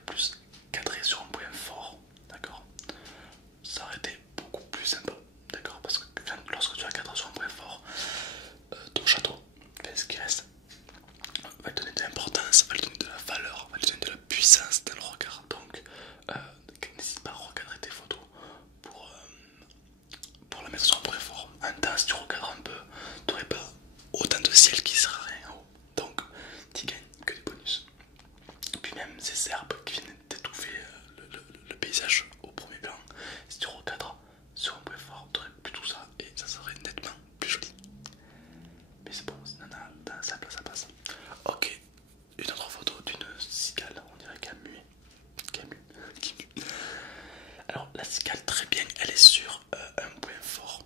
plus cadré sur un point fort, d'accord? Ça aurait été beaucoup plus sympa, d'accord? Parce que lorsque tu as cadré sur un point fort, ton château, enfin, ce qui reste, va te donner de l'importance, va te donner de la valeur, va te donner de la puissance dans le regard. Donc, n'hésite pas à recadrer tes photos pour, la mettre sur un point fort. En temps, si tu recadres un peu, tu n'aurais pas autant de ciel qui sert à rien en haut. Donc, tu gagnes que des bonus. Et puis même ces herbes qui viennent d'étouffer le paysage au premier plan, si tu recadres sur un point fort, tu aurais plus tout ça et ça serait nettement plus joli. Mais c'est bon, ça passe, ça passe. Ok, une autre photo d'une cigale, on dirait qu'elle mue. Qui mue. Alors la cigale, très bien, elle est sur un point fort.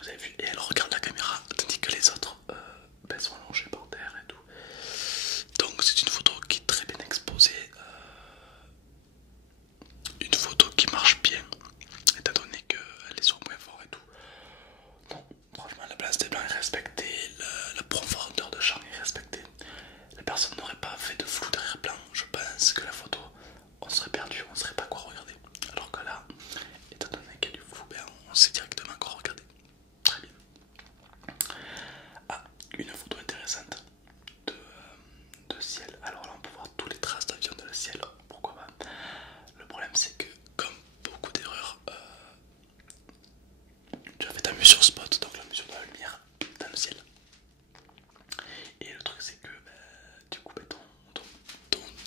Vous avez vu, et elle regarde la caméra, tandis que les autres sont allongés par terre et tout. Donc c'est une photo qui est très bien exposée, une photo qui marche bien, étant donné qu'elle est sur un point fort et tout. Non, franchement la place des blancs est respectée, la profondeur de champ est respectée. La personne n'aurait pas fait de flou derrière plan. Je pense que la photo, on serait perdu, on ne saurait pas quoi regarder. Alors que là, étant donné qu'il y a du flou, ben, on sait directement quoi regarder. Très bien. Ah, une photo intéressante de ciel. Alors là, on peut voir tous les traces d'avion dans le ciel. Pourquoi pas? Le problème, c'est que, comme beaucoup d'erreurs, tu as fait ta mesure spot, donc la mesure de la lumière dans le ciel. Et le truc, c'est que du coup,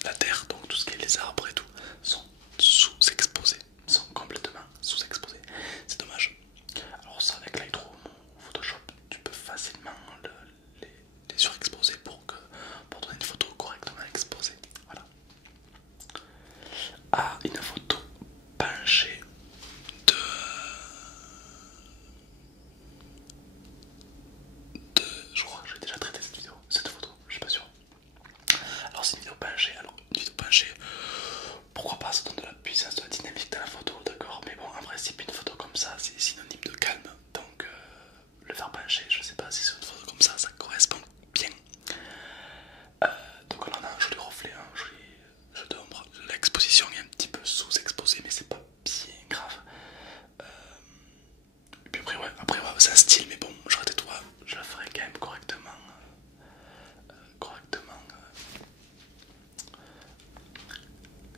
la terre, donc tout ce qui est les arbres et tout, sont sous-exposés, sont complètement sous-exposés. C'est dommage. Alors, ça, avec Lightroom ou Photoshop, tu peux facilement les surexposer pour donner une photo correctement exposée. Voilà. Ah, une photo penchée de je crois que j'ai déjà traité cette photo, je suis pas sûr. Alors c'est une vidéo penchée, pourquoi pas, ça donne de la puissance, de la dynamique dans la photo, d'accord. Mais bon, en principe une photo comme ça c'est synonyme de calme. Donc le faire pencher, je sais pas si c'est une photo comme ça correspond bien. Donc là on a un joli reflet, un joli jeu d'ombre. L'exposition est un petit peu sous-exposée mais c'est pas bien grave. Et puis après ouais, c'est un style, mais bon, j'aurais été toi, je la ferai quand même correctement. Correctement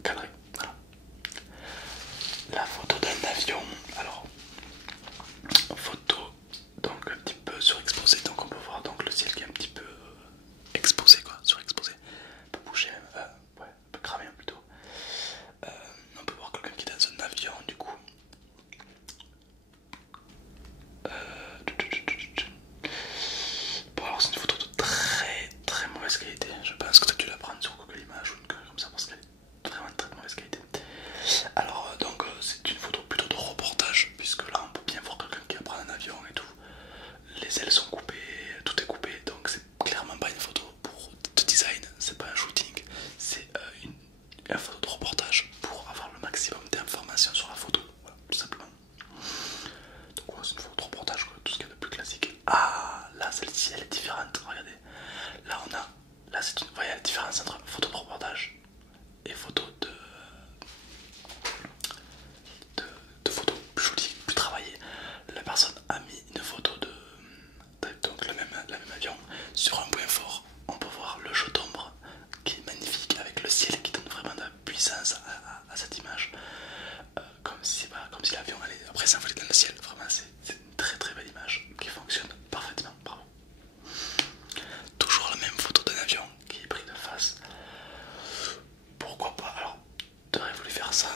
cadré. Voilà. La photo d'un avion. Alors, photo donc un petit peu surexposée, donc on peut voir donc le ciel qui est un petit peu exposé, quoi, surexposé. On peut bouger même, ouais, on peut cramer plutôt. On peut voir quelqu'un qui est dans un avion du coup. Bon alors c'est une photo de très très mauvaise qualité. Je pense que tu as dû la prendre sur Google Images ou une connerie comme ça parce qu'elle est vraiment de très mauvaise qualité. Alors donc c'est une photo plutôt de reportage, puisque là on peut bien voir quelqu'un qui va prendre un avion et tout. Les ailes sont coupées, tout est coupé, donc c'est clairement pas une photo pour de design, c'est pas un shooting, c'est une photo de reportage pour avoir le maximum d'informations sur la photo, voilà, tout simplement. Donc voilà, c'est une photo de reportage, tout ce qu'il y a de plus classique. Ah, là celle-ci elle est différente, regardez. Là on a, là c'est une, vous voyez la différence entre photo de reportage et photo de photos plus jolies, plus travaillées. La personne a mis une photo donc le même avion sur un point fort. On peut voir le jeu d'ombre qui est magnifique avec le ciel qui donne vraiment de la puissance à cette image. Comme si l'avion allait après s'envoler dans le ciel. Vraiment, c'est une très très belle image qui fonctionne parfaitement. Bravo. Toujours la même photo d'un avion qui est pris de face. Pourquoi pas? Alors, t'aurais voulu faire ça,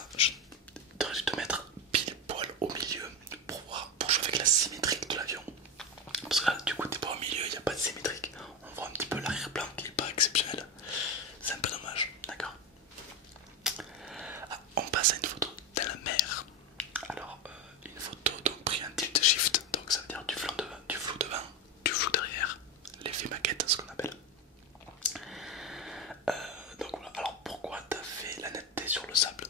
t'aurais dû te mettre pile poil au milieu pour jouer avec la symétrie de l'avion. Parce que là, du coup, t'es pas au milieu, il n'y a pas de symétrique. On voit un petit peu l'arrière-plan qui est pas exceptionnel. C'est un peu dommage, d'accord. Ah, on passe à une photo de la mer. Alors, une photo donc pris en tilt shift, donc ça veut dire du flou devant, du flou derrière, l'effet maquette, ce qu'on appelle. Donc voilà, alors pourquoi t'as fait la netteté sur le sable?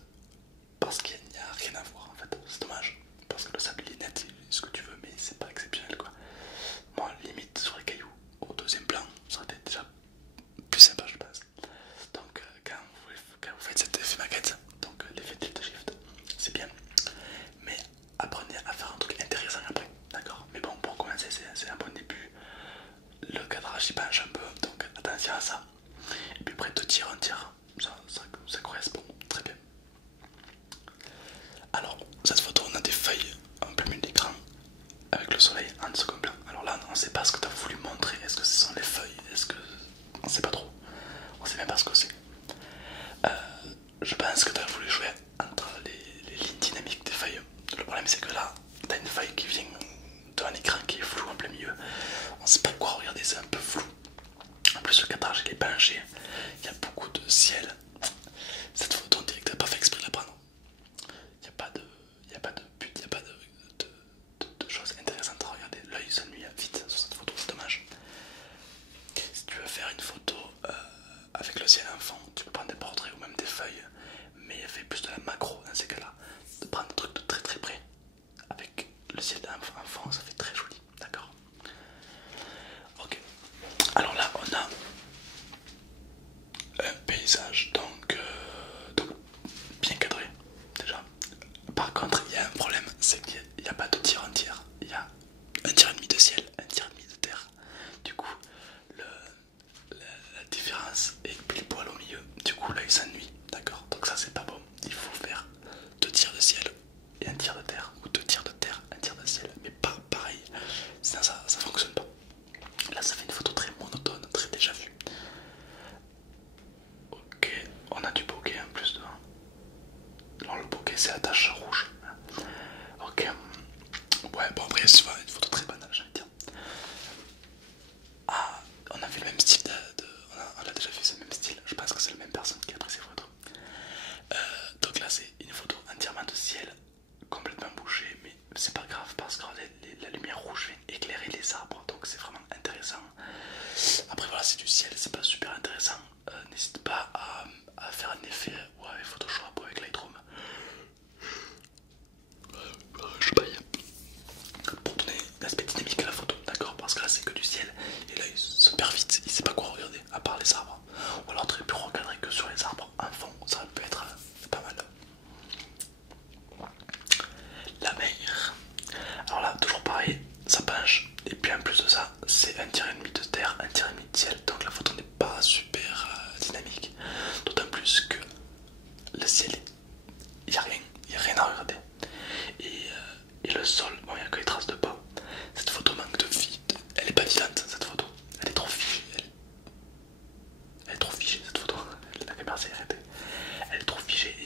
Parce qu'il n'y a rien à voir en fait, c'est dommage. Parce que le sable il est net, ce que tu veux, mais c'est pas exceptionnel quoi. Moi, limite sur les cailloux, au deuxième plan, ça aurait été déjà plus sympa, je pense. Donc, quand vous faites je pense que tu as voulu jouer entre les lignes dynamiques des feuilles. Le problème c'est que là, tu as une feuille qui vient d'un écran qui est flou en plein milieu. On sait pas quoi regarder, c'est un peu flou. En plus le cadrage il est penché, il y a beaucoup de ciel. Cette photo on dirait que t'as pas fait exprès de la prendre. Il n'y a pas de but, il n'y a pas de choses intéressantes à regarder. L'œil s'ennuie vite sur cette photo, c'est dommage. Si tu veux faire une photo avec le ciel en fond, tu peux prendre des portraits ou même des feuilles, mais fais plus de la macro dans ces cas-là. De prendre un truc de très très près avec le ciel en fond, ça fait très joli, d'accord. Ok, alors là on a un paysage donc bien cadré déjà. Par contre il y a un problème, c'est qu'il n'y a pas de tir en tir, il y a un tir et demi de ciel, un tir et demi de terre. Du coup la différence est pile poil au milieu, du coup là il s'ennuie, d'accord. Donc ça c'est pas bon, il faut faire deux tirs de ciel et un tir de terre, ou deux tirs de terre, un tir de ciel, mais pas pareil, sinon ça fonctionne pas. Là ça fait une photo très monotone, très déjà vue. Ok, on a du bokeh en plus dedans. Alors le bokeh c'est la tache rouge. Ok, ouais bon après c'est une photo très banale j'ai envie de dire. Ah, on a fait le même style on a déjà fait ce même style, je pense que c'est la même personne qui a pris ces photos. Donc là c'est une photo entièrement de ciel, complètement bouché, mais c'est pas grave parce que la lumière rouge vient éclairer les arbres, donc c'est vraiment intéressant. Après voilà, c'est du ciel, c'est pas super intéressant. N'hésite pas à faire un effet avec Photoshop ou avec Lightroom. Je baille pour donner l'aspect dynamique à la photo, d'accord? Parce que là c'est que du ciel et là il se perd vite, il sait pas quoi regarder à part les arbres. Ou alors tu aurais pu recadrer que sur les arbres en fond, ça peut être pas mal. La mer. Alors là, toujours pareil, ça penche. Et puis en plus de ça, c'est un tir et demi de terre, un tir et demi de ciel. Donc la photo n'est pas super dynamique. D'autant plus que le ciel, il n'y a rien à regarder. Et le sol, bon, il n'y a que les traces de pas. Cette photo manque de vie. Elle est pas vivante, cette photo. Elle est trop figée. Elle est trop figée, cette photo. La caméra s'est arrêtée. Elle est trop figée et